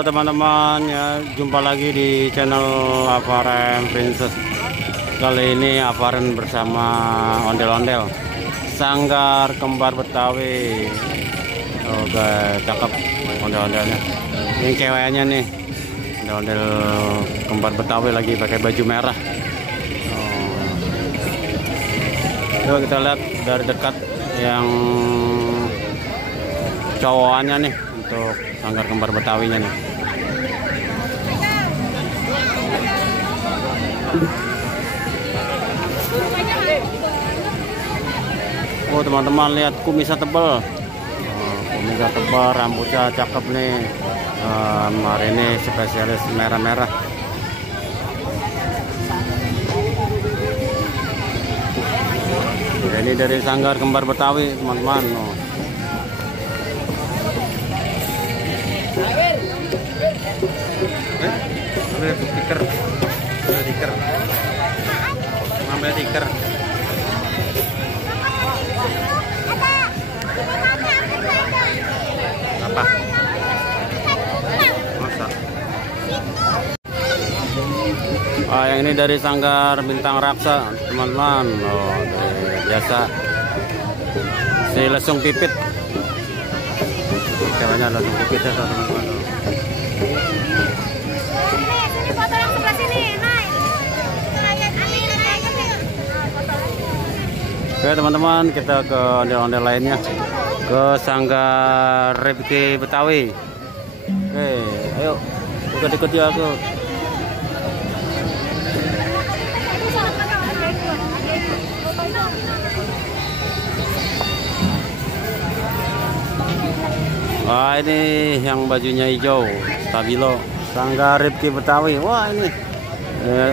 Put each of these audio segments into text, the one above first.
Halo teman-teman, ya jumpa lagi di channel Avaren Princess. Kali ini Avaren bersama ondel-ondel Sanggar Kembar Betawi. Oke, cakep ondel-ondelnya. Ini ceweknya nih, ondel-ondel Kembar Betawi lagi pakai baju merah. Coba kita lihat dari dekat yang cowokannya nih untuk Sanggar Kembar Betawinya nih. Oh teman-teman, lihat kumisnya tebal. Kumisnya tebal, rambutnya cakep nih. Hari ini spesialis merah-merah. Ini dari Sanggar Kembar Betawi teman-teman. Ngambil tiker. Apa? Masa? Yang ini dari Sanggar Bintang Raksa teman-teman. Biasa si lesung pipit. Ceweknya lesung pipit ya teman-teman. Oke teman-teman, kita ke ondel-ondel lainnya, ke Sanggar Rifki Betawi. Oke, ayo ikut-ikut ya aku. Wah, ini yang bajunya hijau, stabilo, Sanggar Rifki Betawi. Wah, ini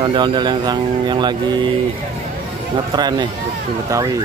ondel-ondel yang lagi ngetren nih, Rifki Betawi.